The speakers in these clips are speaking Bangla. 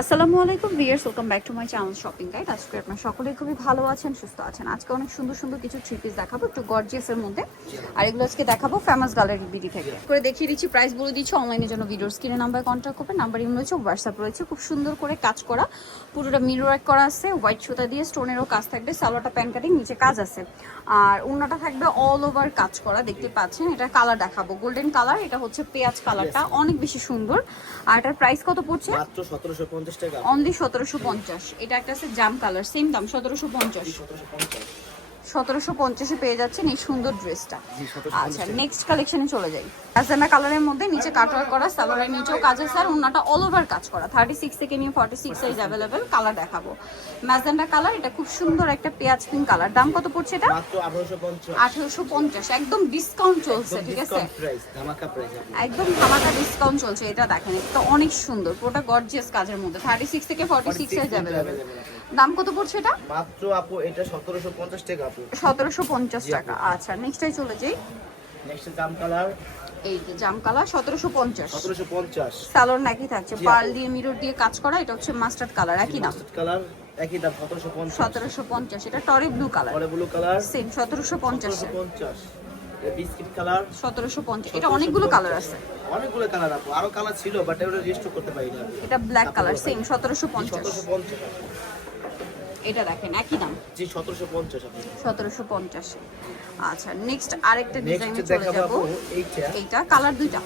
আসসালামু আলাইকুম viewers welcome back to my channel shopping guide আজকে আপনার সকলেই খুবই ভালো আছেন সুস্থ আছেন। আজকে অনেক সুন্দর সুন্দর কিছু থ্রি পিস দেখাবো একটু গর্জিয়াসের মধ্যে। আর এগুলো আজকে দেখাবো ফেমাস গ্যালারি বিডি থেকে। করে দেখিয়ে দিচ্ছি প্রাইস বলে দিচ্ছি অনলাইনের জন্য ভিডিওর স্ক্রিনে নাম্বারে কন্ট্যাক্ট করবেন নাম্বার ইমেল রয়েছে হোয়াটসঅ্যাপ রয়েছে খুব সুন্দর করে কাজ করা। পুরোটা মিরর ওয়ার্ক করা আছে হোয়াইট সুতা দিয়ে স্টোনেরও কাজ থাকবে সালোয়ারটা প্যান কাটিং নিচে কাজ আছে। আর উন্নাটা থাকবে অল ওভার কাজ করা দেখতে পাচ্ছেন এটা কালার দেখাবো। গোল্ডেন কালার এটা হচ্ছে পেঁয়াজ কালারটা অনেক বেশি সুন্দর। আর এটার প্রাইস কত পড়ছে? মাত্র সতেরোশো পঞ্চাশ টাকা। অনলি সতেরোশো পঞ্চাশ। এটা একটা আছে জাম কালার সেম দাম সতেরোশো পঞ্চাশ। সতেরোশো পঞ্চাশে পেয়ে যাচ্ছেন এই সুন্দর ড্রেসটা আচ্ছা নেক্সট কালেকশনে চলে যাই। অ্যাজেন্ডা কালারের মধ্যে নিচে কাটওয়ার করা সালোয়ারের নিচেও কাজ আছে আর ওনাটা অল ওভার কাজ করা। থার্টি সিক্স থেকে নিয়ে forty six size available colour দেখাবো। ম্যাজেন্ডা কালার এটা খুব সুন্দর একটা পেঁয়াজ পিঙ্ক কালার দাম কত পড়ছে এটা? আঠারোশো পঞ্চাশ। একদম ডিসকাউন্ট চলছে ঠিক আছে? একদম ধামাকা ডিসকাউন্ট চলছে এটা দেখেন এটা অনেক সুন্দর পুরোটা গর্জিয়াস কাজের মধ্যে। থার্টি সিক্স থেকে ফর্টি সিক্স সাইজ অ্যাভেলেবেল দাম কত পড়ছে এটা? মাত্র আপু এটা সতেরোশো পঞ্চাশ টাকা আপু। সতেরোশো পঞ্চাশ জি, টাকা। আচ্ছা নেক্সটাই চলে যাই। নেক্সট দাম কালার এই যে জাম কালার সতেরোশো পঞ্চাশ। সতেরোশো পঞ্চাশ। স্যালোর একই থাকছে। পার্ল দিয়ে মিরর দিয়ে কাজ করা এটা হচ্ছে মাস্টার্ড কালার একই দাম। কালার একই দাম সতেরোশো পঞ্চাশ। সতেরোশো পঞ্চাশ এটা টরি ব্লু কালার পরে ব্লু কালার সেম সতেরোশো পঞ্চাশ। সতেরোশো পঞ্চাশ। বিস্কিট কালার সতেরোশো পঞ্চাশ। এটা অনেকগুলো কালার আছে। অনেকগুলো কালার আপু। আরও কালার ছিল বাট ওটা রেজিস্টার করতে পারি না এটা ব্ল্যাক কালার সেম সতেরোশো পঞ্চাশ। সতেরোশো পঞ্চাশ। এটা দেখেন একই দাম। জি সতেরোশো পঞ্চাশ আপু সতেরোশো পঞ্চাশ। আচ্ছা নেক্সট আরেকটা ডিজাইনে চলে যাব। এইটা। এইটা কালার দুইটা।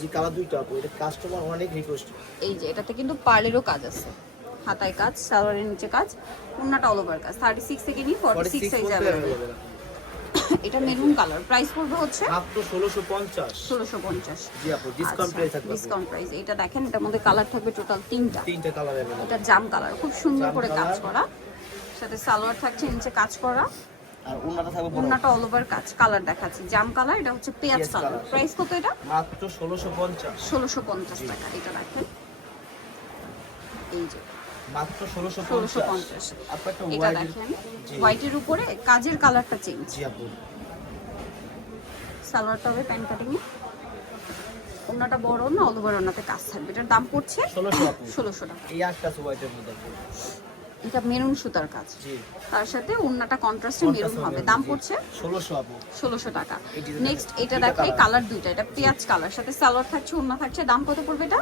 জি কালার দুইটা আপু এটা কাস্টমার অনেক রিকোয়েস্ট এই যে এটাতে কিন্তু পার্লেরও কাজ আছে। হাতায় কাজ সালোয়ারের নিচে কাজ উন্নাটা অল ওভার কাজ। থার্টি সিক্স থেকে নিয়ে forty forty six six size available এটা মেরুন কালার প্রাইস পড়বে হচ্ছে মাত্র ষোলোশো পঞ্চাশ। ষোলোশো পঞ্চাশ। জি আপু ডিসকাউন্ট প্রাইস থাকবে ডিসকাউন্ট প্রাইস এটা দেখেন এটার মধ্যে কালার থাকবে টোটাল তিনটা। তিনটা কালার এটা জাম কালার খুব সুন্দর করে কাজ করা। সাথে সালোয়ার থাকছে নিচে কাজ করা। আর ওনাটা থাকবে বড়। অল ওভার কাজ কালার দেখাচ্ছি। জাম কালার এটা হচ্ছে পেঁয়াজ কালার প্রাইস কত এটা? মাত্র টাকা এটা দেখেন। এই যে। মাত্র হোয়াইট দেখেন। হোয়াইটের উপরে কাজের কালারটা চেঞ্জ জি আপু। সালোয়ারটা হবে প্যান্ট কাটিং ওনাটা বড় না অল ওভার ওনাতে কাজ থাকবে। এটার দাম পড়ছে ষোলোশো টাকা। এই আটটা হোয়াইটের মধ্যে আপু। এটা মেরুন সুতার কাজ। তার সাথে ওন্নাটা কন্ট্রাস্টে মেরুন হবে দাম পড়ছে ষোলোশো টাকা। নেক্সট এটা দুইটা দেখে কালার দুইটা। এটা পেঁয়াজ কালার সাথে সালোয়ার থাকছে ওন্না থাকছে। দাম কত পড়বে এটা?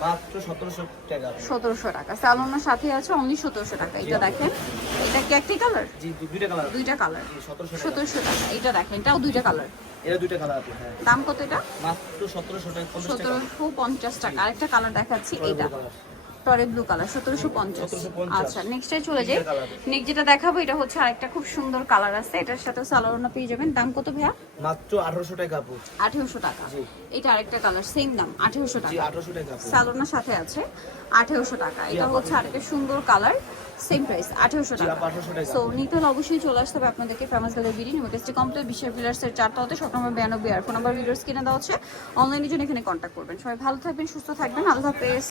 সতেরোশো টাকা সালোনার সাথে আছে অনলি সতেরোশো টাকা। এটা দেখেন। এটা কি একটি কালার দুইটা কালার সতেরোশো টাকা। এটা দেখেন এটাও দুইটা কালার দুইটা হ্যাঁ। দাম কত এটা? মাত্র সতেরোশো পঞ্চাশ টাকা। আরেকটা কালার দেখাচ্ছি এটা। টরে ব্লু কালার সতেরোশো পঞ্চাশ। আচ্ছা নেক্সটে চলে যাই। নেক্সট যেটা দেখাবো এটা হচ্ছে আরেকটা খুব সুন্দর কালার আছে। এটার সাথে সালোয়ারনা পেয়ে যাবেন। দাম কত ভাইয়া? মাত্র আঠারোশো টাকা আপু। আঠেরোশো টাকা। এটা আরেকটা কালার সেম দাম আঠেরোশো টাকা। আঠারোশো টাকা আপু। সাথে আছে আঠেরোশো টাকা। এটা আপু, হচ্ছে আরেকটা সুন্দর কালার সেম প্রাইস আঠেরোশো টাকা। আপু, 1800 টাকা। সো নিতে হলে অবশ্যই চলে আসতে হবে আপনাদেরকে ফেমাস গালের বিডি নিউকেস্টে কমপ্লিট বিশ্বের পিলার্সের চারটা হতে সব নম্বর বিরানব্বই আর ফোন নাম্বার ভিডিওস কিনে দেওয়া হচ্ছে। অনলাইনের জন্য এখানে কন্ট্যাক্ট করবেন। সবাই ভালো থাকবেন সুস্থ থাকবেন। আল্লাহ হাফেজ।